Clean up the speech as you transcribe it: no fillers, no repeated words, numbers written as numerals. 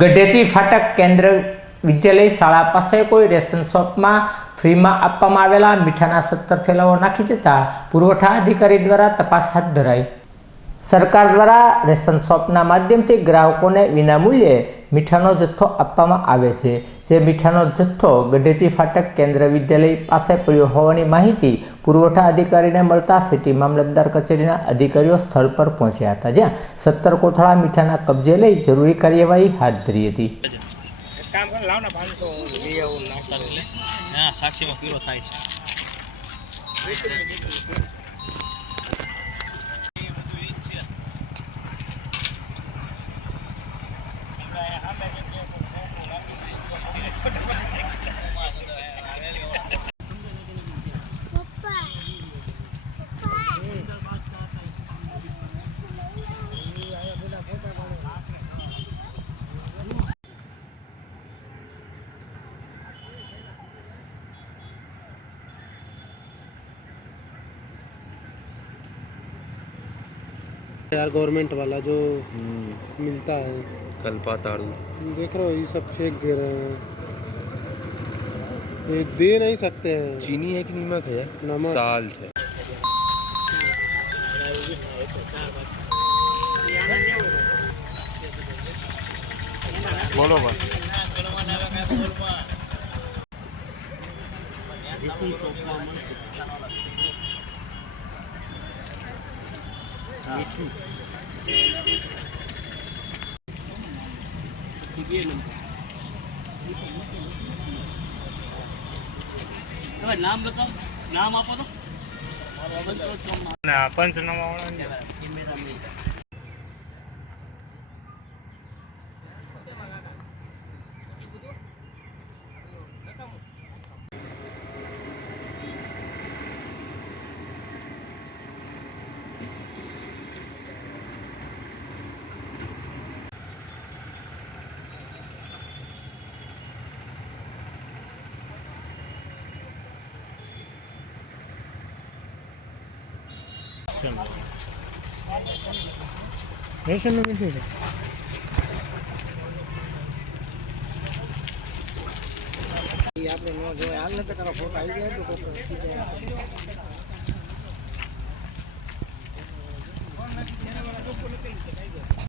ગઢેચી ફાટક કેન્દ્ર વિદ્યાલય શાળા પાસે કોઈ રેશન શોપમાં ફ્રીમાં આપવામાં આવેલા મીઠાના 17 થેલાઓ નાખી જતા પુરવઠા અધિકારી દ્વારા તપાસ હાથ ધરાઈ। સરકાર દ્વારા રેશન શોપના માધ્યમથી ગ્રાહકોને વિનામૂલ્યે મીઠાનો જથ્થો આપવામાં આવે છે, જે મીઠાનો જથ્થો ગઢેચી ફાટક કેન્દ્ર વિદ્યાલય પાસે પડ્યો હોવાની માહિતી પુરવઠા અધિકારીને મળતા સિટી મામલતદાર કચેરીના અધિકારીઓ સ્થળ પર પહોંચ્યા હતા, જ્યાં 17 કોથળા મીઠાના કબજે લઈ જરૂરી કાર્યવાહી હાથ ધરી હતી। काम कर लाओ ना 500 लिया वो नाश्ता ले हां साक्षी में किलो થાય છે। यार गवर्नमेंट वाला जो मिलता है कल्पा ताड़ू देख रहे हो, ये सब फेंक दे रहे हैं, ये दे नहीं सकते हैं। चीनी है कि नमक है? नमक साल्ट है। बोलो बस नाम बताओ, नाम आपको तो ना पंचनामा वाला रेशन में मिलते हैं। ये आपने नो जो हाल में तेरा फोटो आई गया तो फोटो